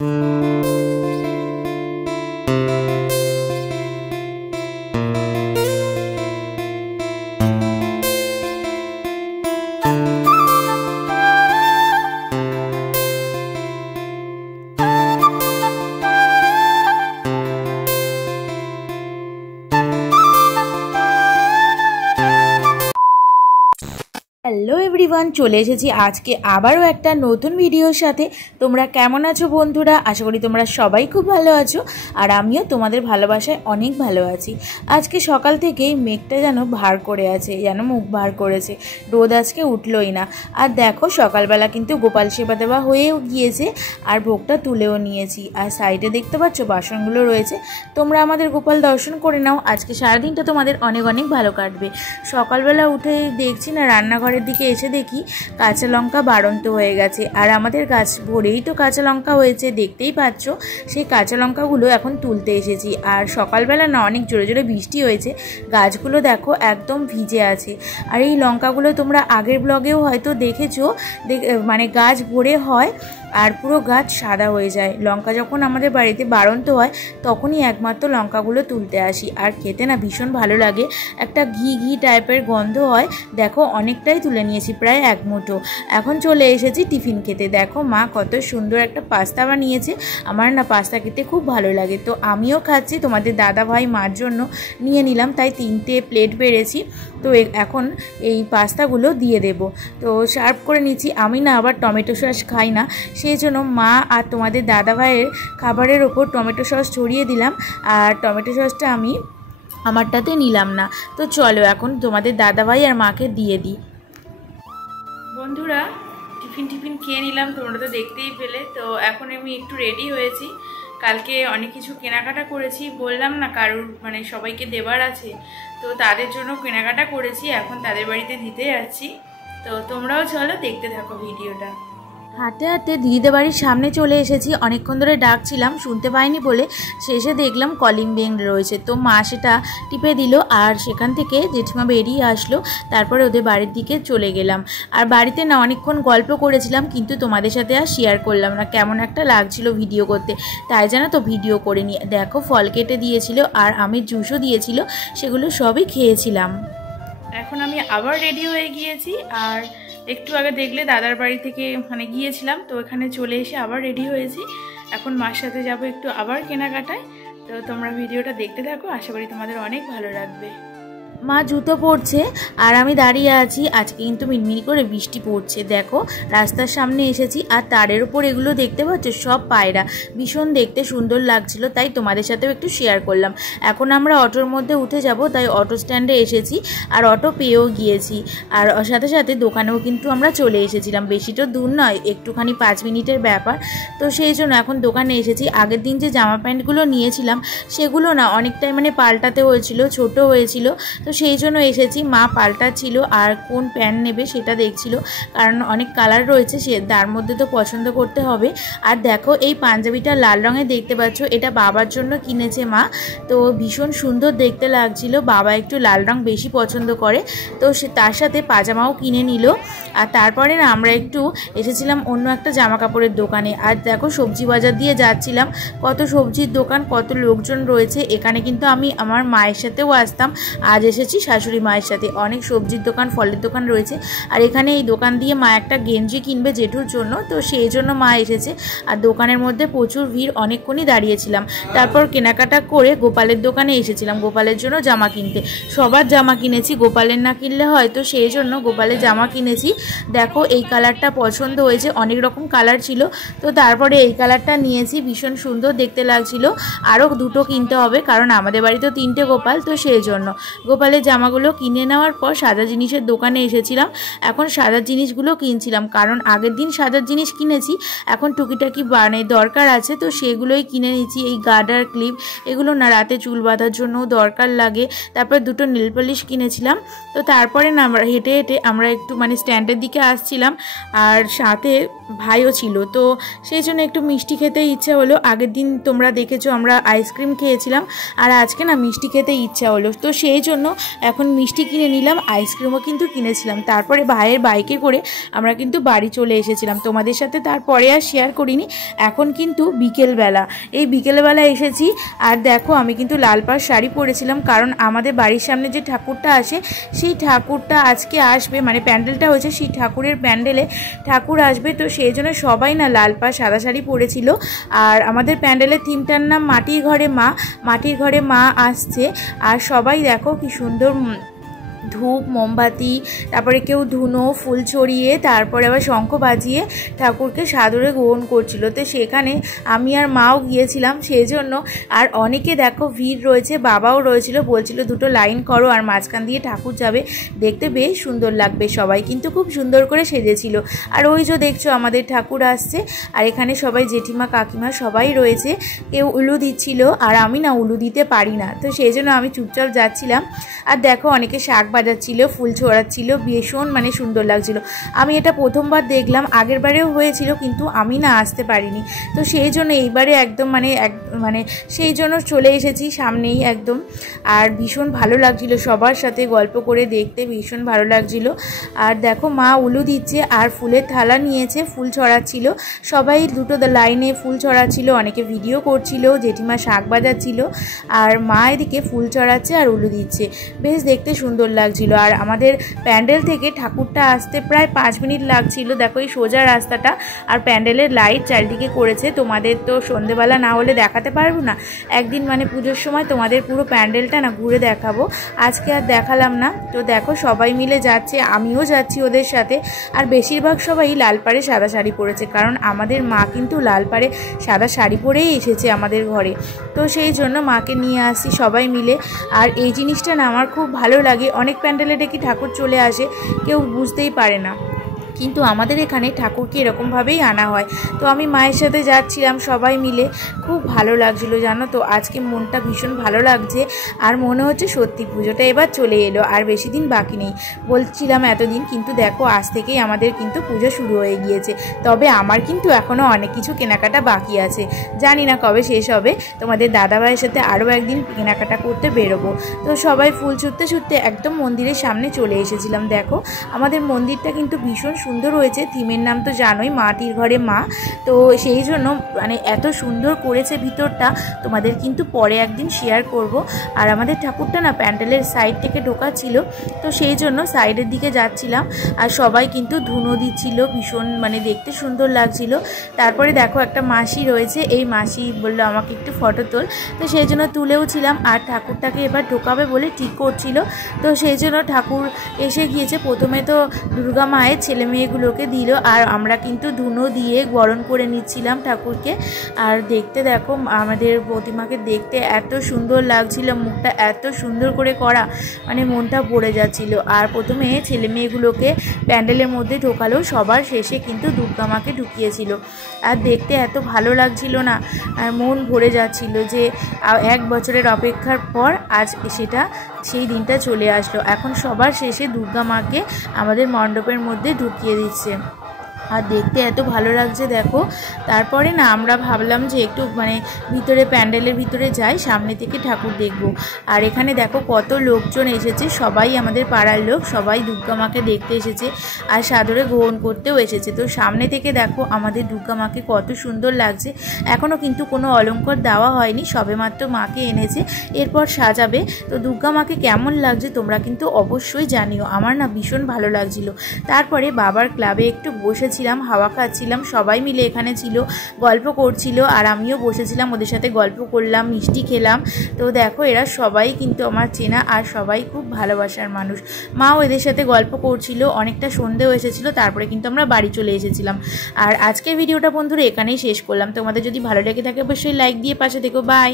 Hello everyone, চলে এসেছি আজকে আবারও একটা নতুন ভিডিওর সাথে। তোমরা কেমন আছো বন্ধুরা? আশা করি তোমরা সবাই খুব ভালো আছো, আর আমিও তোমাদের ভালোবাসায় অনেক ভালো আছি। আজকে সকাল থেকেই মেঘটা যেন ভার করে আছে, যেন মুখ ভার করেছে, রোদ আজকে উঠলই না। আর দেখো সকালবেলা কিন্তু গোপাল সেবা দেওয়া হয়েও গিয়েছে, আর ভোগটা তুলেও নিয়েছি। আর সাইডে দেখতে পাচ্ছ বাসনগুলো রয়েছে। তোমরা আমাদের গোপাল দর্শন করে নাও, আজকে সারাদিনটা তোমাদের অনেক অনেক ভালো কাটবে। সকালবেলা উঠে দেখছি না, রান্নাঘরের দিকে এসে দেখি কাঁচা লঙ্কা বাড়ন্ত হয়ে গেছে, আর আমাদের গাছ ভরেই তো কাঁচা লঙ্কা হয়েছে, দেখতেই পাচ্ছ। সেই কাঁচা লঙ্কাগুলো এখন তুলতে এসেছি। আর সকালবেলা না অনেক জোরে জোরে বৃষ্টি হয়েছে, গাছগুলো দেখো একদম ভিজে আছে। আর এই লঙ্কাগুলো তোমরা আগের ব্লগেও হয়তো দেখেছো, মানে গাছ ভরে হয় আর পুরো গাছ সাদা হয়ে যায়। লঙ্কা যখন আমাদের বাড়িতে বাড়ন্ত হয় তখনই একমাত্র লঙ্কাগুলো তুলতে আসি, আর খেতে না ভীষণ ভালো লাগে, একটা ঘি ঘি টাইপের গন্ধ হয়। দেখো অনেকটাই তুলে নিয়েছি, প্রায় এক মুঠো। এখন চলে এসেছি টিফিন খেতে। দেখো মা কত সুন্দর একটা পাস্তা বানিয়েছে, আমার না পাস্তা খেতে খুব ভালো লাগে, তো আমিও খাচ্ছি। তোমাদের দাদা ভাই মার জন্য নিয়ে নিলাম, তাই 3টে প্লেট বেড়েছি। তো এখন এই পাস্তাগুলো দিয়ে দেব, তো সার্ভ করে নিচ্ছি। আমি না আবার টমেটো সস খাই না, সেই জন্য মা আর তোমাদের দাদা ভাইয়ের খাবারের ওপর টমেটো সস ছড়িয়ে দিলাম, আর টমেটো সসটা আমি আমারটাতে নিলাম না। তো চলো এখন তোমাদের দাদা ভাই আর মাকে দিয়ে দিই। বন্ধুরা টিফিন খেয়ে নিলাম, তোমরা তো দেখতেই পেলে। তো এখন আমি একটু রেডি হয়েছি, কালকে অনেক কিছু কেনাকাটা করেছি, বললাম না কারুর মানে সবাইকে দেবার আছে, তো তাদের জন্য কেনাকাটা করেছি, এখন তাদের বাড়িতে দিতে যাচ্ছি। তো তোমরাও চলো দেখতে থাকো ভিডিওটা। হাঁটতে হাঁটতে দিদিদের বাড়ির সামনে চলে এসেছি। অনেকক্ষণ ধরে ডাকছিলাম, শুনতে পাইনি বলে শেষে দেখলাম কলিং বেল রয়েছে, তো মা সেটা টিপে দিল, আর সেখান থেকে জেঠিমা বেরিয়ে আসলো। তারপরে ওদের বাড়ির দিকে চলে গেলাম। আর বাড়িতে না অনেকক্ষণ গল্প করেছিলাম, কিন্তু তোমাদের সাথে আর শেয়ার করলাম না, কেমন একটা লাগছিল ভিডিও করতে, তাই জানো তো ভিডিও করে নিয়ে। দেখো ফল কেটে দিয়েছিল আর আমের জুসও দিয়েছিল, সেগুলো সবই খেয়েছিলাম। এখন আমি আবার রেডি হয়ে গিয়েছি, আর একটু আগে দেখলে দাদার বাড়ি থেকে মানে গিয়েছিলাম, তো এখানে চলে এসে আবার রেডি হয়েছি। এখন মার সাথে যাব একটু আবার কেনাকাটায়। তো তোমরা ভিডিওটা দেখতে থাকো, আশা করি তোমাদের অনেক ভালো লাগবে। মা জুতো পরছে আর আমি দাঁড়িয়ে আছি। আজকে কিন্তু মিনমিনি করে বৃষ্টি পড়ছে। দেখো রাস্তার সামনে এসেছি, আর তারের উপর এগুলো দেখতে পাচ্ছ সব পায়রা, ভীষণ দেখতে সুন্দর লাগছিল, তাই তোমাদের সাথেও একটু শেয়ার করলাম। এখন আমরা অটোর মধ্যে উঠে যাব, তাই অটো স্ট্যান্ডে এসেছি, আর অটো পেয়েও গিয়েছি। আর সাথে সাথে দোকানেও কিন্তু আমরা চলে এসেছিলাম, বেশি তো দূর নয়, একটুখানি 5 মিনিটের ব্যাপার। তো সেই জন্য এখন দোকানে এসেছি। আগের দিন যে জামা প্যান্টগুলো নিয়েছিলাম সেগুলো না অনেকটাই মানে পাল্টাতে হয়েছিল, ছোট হয়েছিল, তো সেই জন্য এসেছি। মা পাল্টাচ্ছিল আর কোন প্যান্ট নেবে সেটা দেখছিল, কারণ অনেক কালার রয়েছে, সে তার মধ্যে তো পছন্দ করতে হবে। আর দেখো এই পাঞ্জাবিটা লাল রঙের দেখতে পাচ্ছ, এটা বাবার জন্য কিনেছে মা, তো ভীষণ সুন্দর দেখতে লাগছিল। বাবা একটু লাল রং বেশি পছন্দ করে, তো সে তার সাথে পাজামাও কিনে নিল। আর তারপরে না আমরা একটু এসেছিলাম অন্য একটা জামা কাপড়ের দোকানে। আর দেখো সবজি বাজার দিয়ে যাচ্ছিলাম, কত সবজির দোকান, কত লোকজন রয়েছে। এখানে কিন্তু আমি আমার মায়ের সাথেও আসতাম, আজ এসেছি শাশুড়ি মায়ের সাথে। অনেক সবজির দোকান, ফলের দোকান রয়েছে, আর এখানে এই দোকান দিয়ে মা একটা গেঞ্জি কিনবে জেঠুর জন্য, তো সেই জন্য মা এসেছে। আর দোকানের মধ্যে প্রচুর ভিড়, অনেকক্ষণই দাঁড়িয়েছিলাম। তারপর কেনাকাটা করে গোপালের দোকানে এসেছিলাম গোপালের জন্য জামা কিনতে। সবার জামা কিনেছি, গোপালের না কিনলে হয়, তো সেই জন্য গোপালের জামা কিনেছি। দেখো এই কালারটা পছন্দ হয়েছে, অনেক রকম কালার ছিল, তো তারপরে এই কালারটা নিয়েছি, ভীষণ সুন্দর দেখতে লাগছিল। আরও দুটো কিনতে হবে, কারণ আমাদের বাড়িতে 3টে গোপাল, তো সেই জন্য গোপালের জামাগুলো কিনে নেওয়ার পর সাদা জিনিসের দোকানে এসেছিলাম। এখন সাদা জিনিসগুলো কিনছিলাম, কারণ আগের দিন সাদা জিনিস কিনেছি, এখন টুকিটাকি মানে দরকার আছে, তো সেগুলোই কিনে নিচ্ছি। এই গার্ডার ক্লিপ এগুলো না রাতে চুল বাঁধার জন্য দরকার লাগে। তারপর 2টো নীল পলিশ কিনেছিলাম। তো তারপরে না আমরা হেঁটে হেঁটে আমরা একটু মানে স্ট্যান্ডের দিকে আসছিলাম, আর সাথে ভাইও ছিল, তো সেই জন্য একটু মিষ্টি খেতে ইচ্ছা হলো। আগের দিন তোমরা দেখেছো আমরা আইসক্রিম খেয়েছিলাম, আর আজকে না মিষ্টি খেতে ইচ্ছা হলো, তো সেই জন্য এখন মিষ্টি কিনে নিলাম, আইসক্রিমও কিন্তু কিনেছিলাম। তারপরে ভাইয়ের বাইকে করে আমরা কিন্তু বাড়ি চলে এসেছিলাম। তোমাদের সাথে তারপরে আর শেয়ার করিনি। এখন কিন্তু বিকেলবেলা, এই বিকেলবেলা এসেছি। আর দেখো আমি কিন্তু লাল পাড় শাড়ি পরেছিলাম, কারণ আমাদের বাড়ির সামনে যে ঠাকুরটা আসে সেই ঠাকুরটা আজকে আসবে, মানে প্যান্ডেলটা হয়েছে সেই ঠাকুরের প্যান্ডেলে ঠাকুর আসবে। তো সেই জন্য সবাই না লাল পাড় সাদা শাড়ি পরেছিল। আর আমাদের প্যান্ডেলের থিমটার নাম মাটির ঘরে মা, মাটির ঘরে মা আসছে। আর সবাই দেখো কি সুন্দর ধূপ মোমবাতি, তারপরে কেউ ধুনো ফুল ছড়িয়ে তারপরে আবার শঙ্খ বাজিয়ে ঠাকুরকে সাদরে গ্রহণ করছিল। তো সেখানে আমি আর মাও গিয়েছিলাম সেই জন্য। আর অনেকে দেখো ভিড় রয়েছে, বাবাও রয়েছিল, বলছিল দুটো লাইন করো আর মাঝখান দিয়ে ঠাকুর যাবে, দেখতে বেশ সুন্দর লাগবে। সবাই কিন্তু খুব সুন্দর করে সেজেছিল। আর ওই যে দেখছো আমাদের ঠাকুর আসছে, আর এখানে সবাই জেঠিমা কাকিমা সবাই রয়েছে। কেউ উলু দিচ্ছিল, আর আমি না উলু দিতে পারি না, তো সেই জন্য আমি চুপচাপ যাচ্ছিলাম। আর দেখো অনেকে শাক বাজাচ্ছিল, ফুল ছড়াচ্ছিল, ভীষণ মানে সুন্দর লাগছিল। আমি এটা প্রথমবার দেখলাম, আগের বারেও হয়েছিল কিন্তু আমি না আসতে পারিনি। তো সেই জন্য এইবারে একদম মানে সেই জন্য চলে এসেছি সামনেই একদম। আর ভীষণ ভালো লাগছিল, সবার সাথে গল্প করে দেখতে ভীষণ ভালো লাগছিল। আর দেখো মা উলু দিচ্ছে আর ফুলের থালা নিয়েছে, ফুল ছড়াচ্ছিল, সবাই দুটো লাইনে ফুল ছড়াচ্ছিল, অনেকে ভিডিও করছিল, জেঠিমা শাক বাজাচ্ছিল, আর মা এদিকে ফুল ছড়াচ্ছে আর উলু দিচ্ছে, বেশ দেখতে সুন্দর লাগছিল। আর আমাদের প্যান্ডেল থেকে ঠাকুরটা আসতে প্রায় 5 মিনিট লাগছিল। দেখো এই সোজা রাস্তাটা, আর প্যান্ডেলের লাইট চারিদিকে করেছে। তোমাদের তো সন্ধেবেলা না হলে দেখাতে পারবো না, একদিন মানে পুজোর সময় তোমাদের পুরো প্যান্ডেলটা না ঘুরে দেখাবো, আজকে আর দেখালাম না। তো দেখো সবাই মিলে যাচ্ছে, আমিও যাচ্ছি ওদের সাথে। আর বেশিরভাগ সবাই লাল পাড়ে সাদা শাড়ি পরেছে, কারণ আমাদের মা কিন্তু লাল পাড়ে সাদা শাড়ি পরেই এসেছে আমাদের ঘরে। তো সেই জন্য মাকে নিয়ে আসছি সবাই মিলে। আর এই জিনিসটা না আমার খুব ভালো লাগে। অনেক প্যান্ডেলে ডেকে ঠাকুর চলে আসে, কেউ বুঝতেই পারে না, কিন্তু আমাদের এখানে ঠাকুরকে এরকমভাবেই আনা হয়। তো আমি মায়ের সাথে যাচ্ছিলাম সবাই মিলে, খুব ভালো লাগছিল জানো তো। আজকে মনটা ভীষণ ভালো লাগছে, আর মনে হচ্ছে সত্যি পুজোটা এবার চলে এলো, আর বেশি দিন বাকি নেই বলছিলাম এতদিন, কিন্তু দেখো আজ থেকেই আমাদের কিন্তু পুজো শুরু হয়ে গিয়েছে। তবে আমার কিন্তু এখনও অনেক কিছু কেনাকাটা বাকি আছে, জানি না কবে শেষ হবে। তোমাদের দাদাভাইয়ের সাথে আরও একদিন কেনাকাটা করতে বেরোবো। তো সবাই ফুল ছুটতে ছুটতে একদম মন্দিরের সামনে চলে এসেছিলাম। দেখো আমাদের মন্দিরটা কিন্তু ভীষণ সুন্দর হয়েছে, থিমের নাম তো জানোই মাটির ঘরে মা। তো সেই জন্য মানে এত সুন্দর করেছে ভিতরটা, তোমাদের কিন্তু পরে একদিন শেয়ার করব। আর আমাদের ঠাকুরটা না প্যান্ডেলের সাইড থেকে ঢোকা ছিল, তো সেই জন্য সাইডের দিকে যাচ্ছিলাম। আর সবাই কিন্তু ধুনো দিচ্ছিল, ভীষণ মানে দেখতে সুন্দর লাগছিল। তারপরে দেখো একটা মাসি রয়েছে, এই মাসি বললো আমাকে একটু ফটো তোল, তো সেই জন্য তুলেও ছিলাম। আর ঠাকুরটাকে এবার ঢোকাবে বলে ঠিক করছিল, তো সেই জন্য ঠাকুর এসে গিয়েছে। প্রথমে তো দুর্গা মায়ের ছেলে মেয়েগুলোকে দিল, আর আমরা কিন্তু ধুনো দিয়ে বরণ করে নিচ্ছিলাম ঠাকুরকে। আর দেখতে দেখো আমাদের প্রতিমাকে দেখতে এত সুন্দর লাগছিল, মুখটা এত সুন্দর করে করা, মানে মনটা ভরে যাচ্ছিল। আর প্রথমে ছেলে মেয়েগুলোকে প্যান্ডেলের মধ্যে ঢোকালো, সবার শেষে কিন্তু দুর্গা মাকে ঢুকিয়েছিল। আর দেখতে এত ভালো লাগছিল না, আর মন ভরে যাচ্ছিল যে 1 বছরের অপেক্ষার পর আজ সেটা সেই দিনটা চলে আসলো। এখন সবার শেষে দুর্গা মাকে আমাদের মণ্ডপের মধ্যে ঢুকিয়ে দিচ্ছে, আর দেখতে এত ভালো লাগছে দেখো। তারপরে না আমরা ভাবলাম যে একটু মানে ভিতরে প্যান্ডেলের ভিতরে যাই, সামনে থেকে ঠাকুর দেখব। আর এখানে দেখো কত লোকজন এসেছে, সবাই আমাদের পাড়ার লোক, সবাই দুর্গা মাকে দেখতে এসেছে আর সাদরে গ্রহণ করতেও এসেছে। তো সামনে থেকে দেখো আমাদের দুর্গা মাকে কত সুন্দর লাগছে। এখনও কিন্তু কোনো অলংকার দেওয়া হয়নি, সবেমাত্র মাকে এনেছে, এরপর সাজাবে। তো দুর্গা মাকে কেমন লাগছে তোমরা কিন্তু অবশ্যই জানিও, আমার না ভীষণ ভালো লাগছিল। তারপরে বাবার ক্লাবে একটু বসেছি, হাওয়া খাচ্ছিলাম, সবাই মিলে এখানে ছিল, গল্প করছিল, আর আমিও বসেছিলাম ওদের সাথে গল্প করলাম, মিষ্টি খেলাম। তো দেখো এরা সবাই কিন্তু আমার চেনা, আর সবাই খুব ভালোবাসার মানুষ। মাও এদের সাথে গল্প করছিল, অনেকটা সন্ধেও এসেছিল, তারপরে কিন্তু আমরা বাড়ি চলে এসেছিলাম। আর আজকের ভিডিওটা বন্ধুরা এখানেই শেষ করলাম। তোমাদের যদি ভালো লেগে থাকে অবশ্যই লাইক দিয়ে পাশে থেকো। বাই।